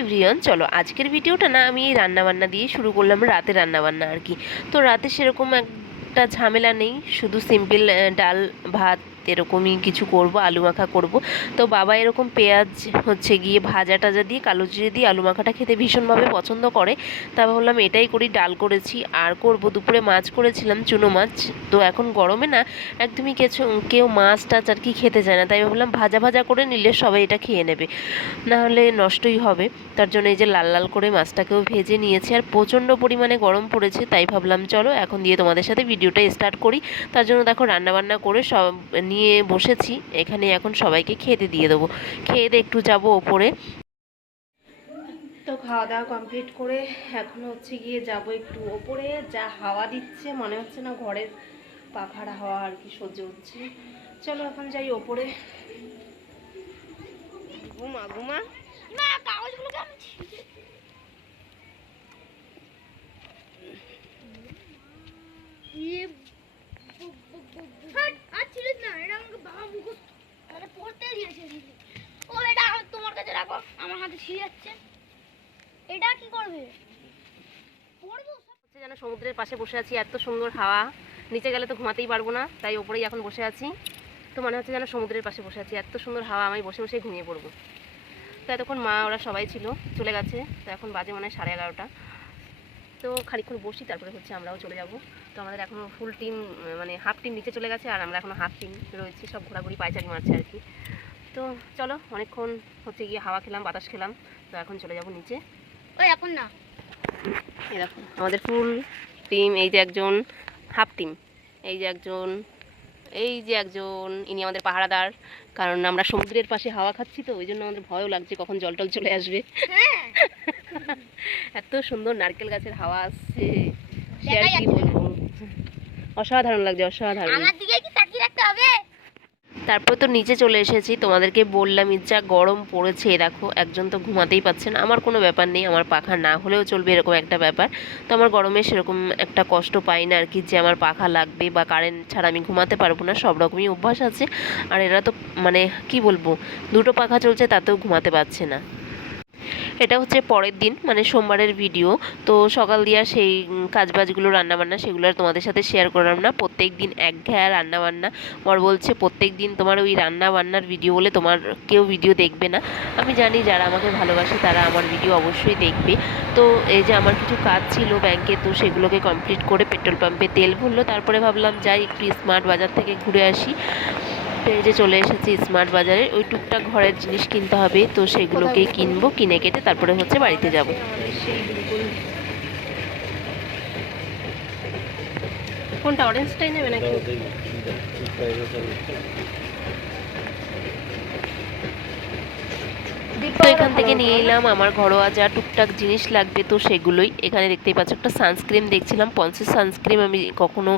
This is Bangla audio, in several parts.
এভরিওয়ান, চলো আজকের ভিডিওটা না আমি এই রান্নাবান্না দিয়ে শুরু করলাম। রাতে রান্নাবান্না আর কি। তো রাতে সেরকম একটা ঝামেলা নেই, শুধু সিম্পল ডাল ভাত এরকমই কিছু করব, আলু মাখা করব। তো বাবা এরকম পেঁয়াজ হচ্ছে গিয়ে ভাজা টাজা দিয়ে কালো জিরে দিয়ে আলু মাখাটা খেতে ভীষণভাবে পছন্দ করে। তা ভাবলাম এটাই করি, ডাল করেছি আর করব। দুপুরে মাছ করেছিলাম, চুনো মাছ। তো এখন গরমে না একদমই কেউ মাছ টাছ আর কি খেতে চায় না, তাই ভাবলাম ভাজা ভাজা করে নিলে সবাই এটা খেয়ে নেবে, না হলে নষ্টই হবে। তার জন্য এই যে লাল লাল করে মাছটাকেও ভেজে নিয়েছি। আর প্রচণ্ড পরিমাণে গরম পড়েছে, তাই ভাবলাম চলো এখন দিয়ে তোমাদের সাথে ভিডিওটা স্টার্ট করি। তার জন্য দেখো রান্নাবান্না করে সব নিয়ে বসেছি এখানে। এখন সবাইকে খেতে দিয়ে দেবো, খেয়ে দিয়ে একটু যাবো ওপরে। তো খাওয়া দাওয়া কমপ্লিট করে এখন হচ্ছে গিয়ে যাব একটু ওপরে। যা হাওয়া দিচ্ছে মনে হচ্ছে না ঘরের পাখার হাওয়া আর কি সহ্য হচ্ছে। চলো এখন যাই ওপরে। ঘুমা ঘুমা না, কাগজগুলোকে আমি তোমার কাছে রাখো, আমার হাতে ছিঁড়ে যাচ্ছে। এটা কি করবে? হচ্ছে যেন সমুদ্রের পাশে বসে আছি, এত সুন্দর হাওয়া। নিচে গেলে তো ঘুমাতেই পারবো না, তাই ওপরেই এখন বসে আছি। তো মনে হচ্ছে যেন সমুদ্রের পাশে বসে আছি, এত সুন্দর হাওয়া, আমি বসে বসে ঘুমিয়ে পড়বো। তো এতক্ষণ মা ওরা সবাই ছিল, চলে গেছে। তো এখন বাজে মনে হয় 11:30। তো খানিকক্ষণ বসি, তারপরে হচ্ছে আমরাও চলে যাব। তো আমাদের এখনও ফুল টিম মানে হাফ টিম নিচে চলে গেছে, আর আমরা এখনও হাফ টিম রয়েছি, সব ঘোরাঘুরি পায়চারি মারছে আর কি। তো চলো, অনেকক্ষণ হচ্ছে গিয়ে হাওয়া খেলাম, বাতাস খেলাম। তো এখন চলে যাব নিচে। ওই এখন না, এই দেখো আমাদের ফুল টিম। এই যে একজন হাফ টিম, এই যে একজন, এই যে একজন, ইনি আমাদের পাহারাদার। কারণ আমরা সমুদ্রের পাশে হাওয়া খাচ্ছি, তো ওই জন্য আমাদের ভয়ও লাগছে কখন জল টল চলে আসবে। এত সুন্দর নারকেল গাছের হাওয়া আসছে, সে আর কি বলবো, অসাধারণ লাগছে, অসাধারণ। আমার দিকে কি তাকিয়ে রাখতে হবে? তারপর তো নিচে চলে এসেছি, তোমাদেরকে বললাম যা গরম পড়েছে। দেখো একজন তো ঘুমাতেই পাচ্ছে না। আমার কোনো ব্যাপার নেই, আমার পাখা না হলেও চলবে, এরকম একটা ব্যাপার। তো আমার গরমে সেরকম একটা কষ্ট পাই না আর কি, যে আমার পাখা লাগবে বা কারেন্ট ছাড়া আমি ঘুমাতে পারবো না। সব রকমই অভ্যাস আছে। আর এরা তো মানে কি বলবো, দুটো পাখা চলছে তাতেও ঘুমাতে পারছে না। এটা হচ্ছে পরের দিন, মানে সোমবারের ভিডিও। তো সকাল দিয়া সেই কাজবাজগুলো রান্নাবান্না সেগুলো আর তোমাদের সাথে শেয়ার করলাম না। প্রত্যেক দিন একঘেয়া রান্নাবান্না। বর বলছে প্রত্যেক দিন তোমার ওই রান্নাবান্নার ভিডিও বলে তোমার কেউ ভিডিও দেখবে না। আমি জানি যারা আমাকে ভালোবাসে তারা আমার ভিডিও অবশ্যই দেখবে। তো এই যে আমার কিছু কাজ ছিল ব্যাংকে, তো সেগুলোকে কমপ্লিট করে পেট্রোল পাম্পে তেল ভরলো। তারপরে ভাবলাম যাই একটু স্মার্ট বাজার থেকে ঘুরে আসি। এই যে চলে এসেছি স্মার্ট বাজারে, ওই টুকটাক ঘরের জিনিস কিনতে হবে, তো সেগুলোকেই কিনবো। কিনে কেটে তারপরে হচ্ছে বাড়িতে যাব। কোনটা, অরেঞ্জটাই নেবে নাকি? তো এখান থেকে নিয়ে এলাম আমার ঘরোয়া যা টুকটাক জিনিস লাগবে, তো সেগুলোই। এখানে দেখতেই পাচ্ছ একটা সানস্ক্রিন দেখছিলাম, পন্সের সানস্ক্রিন আমি কখনো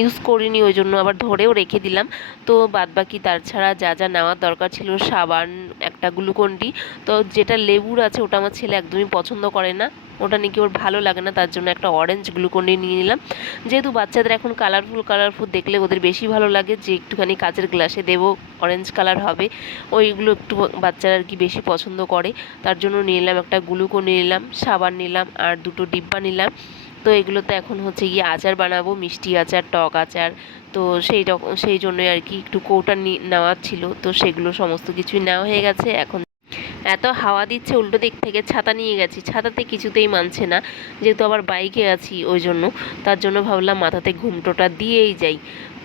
ইউজ করিনি, ওই জন্য আবার ধরেও রেখে দিলাম। তো বাদবাকি তার ছাড়া যা যা নেওয়ার দরকার ছিল, সাবান, একটা গ্লুকন্ডি। তো যেটা লেবুর আছে ওটা আমার ছেলে একদমই পছন্দ করে না, ওটা নাকি ওর ভালো লাগে না, তার জন্য একটা অরেঞ্জ গ্লুকন্ডি নিয়ে নিলাম। যেহেতু বাচ্চাদের এখন কালারফুল কালারফুল দেখলে ওদের বেশি ভালো লাগে, যে একটুখানি কাচের গ্লাসে দেবো, অরেঞ্জ কালার হবে, ওইগুলো একটু বাচ্চারা আর কি বেশি পছন্দ করে। তার জন্য নিলাম একটা গ্লুকন্ডি নিলাম, সাবান নিলাম, আর দুটো ডিব্বা নিলাম। তো এগুলোতে এখন হচ্ছে গিয়ে আচার বানাবো, মিষ্টি আচার, টক আচার। তো সেই জন্যই আর কি একটু কৌটা নেওয়ার ছিল, তো সেগুলো সমস্ত কিছুই নেওয়া হয়ে গেছে। এখন এত হাওয়া দিচ্ছে, উল্টো দিক থেকে ছাতা নিয়ে গেছি, ছাতাতে কিছুতেই মানছে না, যেহেতু আবার বাইকে আছি ওই জন্য। তার জন্য ভাবলাম মাথাতে ঘুমটোটা দিয়েই যাই।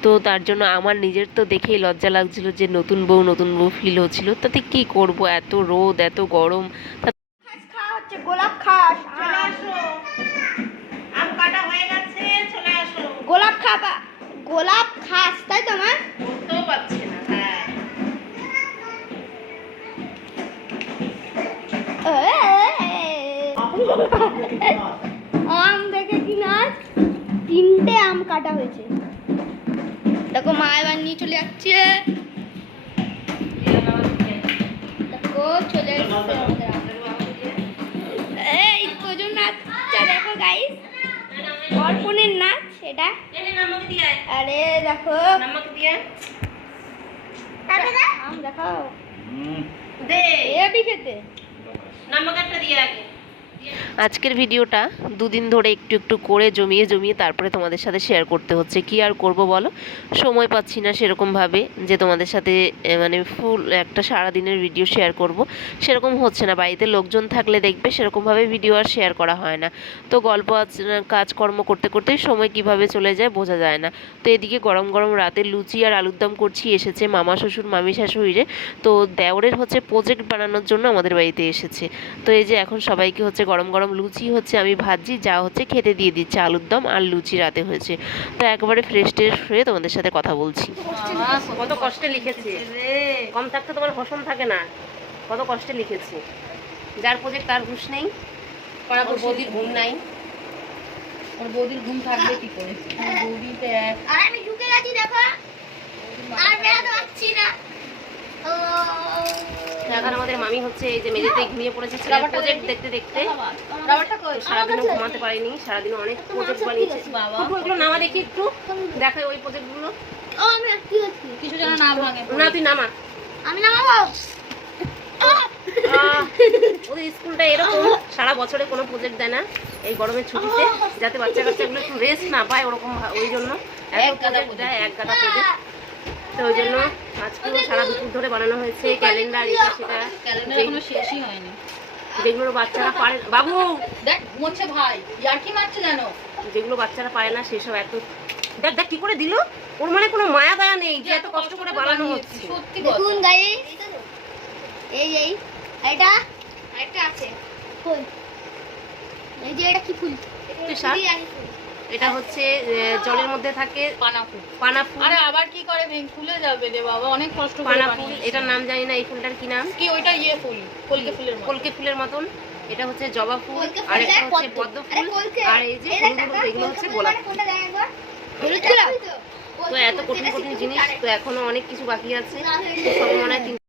তো তার জন্য আমার নিজের তো দেখেই লজ্জা লাগছিল, যে নতুন বউ ফিল হচ্ছিল। তাতে কি করব, এত রোদ এত গরম। গোলাপ খাস, আম কাটা হয়ে গেছে, চলে আসো। গোলাপ খাবা, গোলাপ খাস তাই তোমার করতেও পারছে না। আম দেখে কি নাচ, 3টে আম কাটা হয়েছে। দেখো মা এবার নিয়ে চলে যাচ্ছে, দেখো চলে এসছে আমাদের আম। এই কজন নাচছে দেখো গাইস, অর্পণের নাচ এটা। আরে দেখো আম দেখাও, দে এবি খেতে আজকের ভিডিওটা দুদিন ধরে একটু একটু করে জমিয়ে জমিয়ে তারপরে তোমাদের সাথে শেয়ার করতে হচ্ছে। কি আর করব বলো, সময় পাচ্ছি না সেরকমভাবে যে তোমাদের সাথে মানে ফুল একটা সারাদিনের ভিডিও শেয়ার করব, সেরকম হচ্ছে না। বাড়িতে লোকজন থাকলে দেখবে সেরকমভাবে ভিডিও আর শেয়ার করা হয় না। তো গল্প কাজকর্ম করতে করতেই সময় কিভাবে চলে যায় বোঝা যায় না। তো এদিকে গরম গরম রাতে লুচি আর আলুর দম করছি, এসেছে মামা শ্বশুর মামি শাশুড়িরে। তো দেওরের হচ্ছে প্রজেক্ট বানানোর জন্য আমাদের বাড়িতে এসেছে। তো এই যে এখন সবাইকে হচ্ছে গরম গরম লুচি হচ্ছে আমি ভাজি, যা হচ্ছে খেতে দিয়ে দিচ্ছে, আলুর দম আর লুচি রাতে হয়েছে। তো একবারে ফ্রেশ ট্রেশ হয়ে তোমাদের সাথে কথা বলছি। কত কষ্টে লিখেছে, কম থাকতে তোমার হোসন থাকে না, কত কষ্টে লিখেছে। যার প্রজেক্ট তার হুঁশ নেই, ওর বৌদির ঘুম নাই। ওর বৌদির ঘুম থাকবে কি করে? বৌদিতে আর আমি ঢুকে গেছি দেখো, আর বেরোতে পারছি না। এখন আমাদের মামি হচ্ছে এই যে মেঝেতে ঘুমিয়ে পড়েছে প্রজেক্ট দেখতে দেখতে। রাবারটা কই? সারাদিনও ঘুমাতে পারিনি, সারাদিন অনেক প্রজেক্ট বানিয়েছে বাবা। ওইগুলো নামা দেখি একটু, দেখাই ওই প্রজেক্টগুলো। ও আমি কি হচ্ছে, কিছু যেন না ভাঙে। না তুই নামা। আমি নামাবো। ওদের স্কুলটা এরকম সারা বছরে কোনো প্রজেক্ট দেয় না, এই গরমের ছুটিতে যাতে বাচ্চা কাচ্চাগুলো একটু রেস্ট না পায়, ওরকম ওই জন্য এক গাদা দেয়, এক গাদা প্রজেক্ট। তো ওই জন্য আজকেও সারা দুপুর ধরে বানানো হয়েছে ক্যালেন্ডার, এটা সেটা, ক্যালেন্ডার এখনো শেষই হয়নি। যেগুলো বাচ্চারা পারে। বাবু দেখ ঘুমোচ্ছে ভাই, ইয়ার কি মারছে জানো? যেগুলো বাচ্চারা পারে না সেসব এত, দেখ দেখ কি করে দিল, ওর মানে কোনো মায়া দয়া নেই যে এত কষ্ট করে বানানো হচ্ছে। সত্যি দেখুন গাইস, এই এটা একটা আছে ফুল, এই যে এটা কি ফুল, তুই শাক? এটা হচ্ছে জলের মধ্যে থাকে পানা ফুল। পানা ফুল। আরে আবার কি করে ফুলে যাবে রে বাবা, অনেক কষ্ট করে পানা ফুল, বানিয়েছে। এটার নাম জানি না, এই ফুলটার কি নাম? কি ওইটা ইয়ে ফুল, কলকে ফুলের মতো। কলকে ফুলের মতন। এটা হচ্ছে জবা ফুল, কলকে ফুল, আর এটা এটা হচ্ছে পদ্ম ফুল, আর এই যে হলুদ হলুদ এগুলো হচ্ছে গোলাপ ফুল। হলুদ গোলাপ। তো এত কঠিন কঠিন জিনিস, তো এখনো অনেক কিছু বাকি আছে। তো সব মনে হয়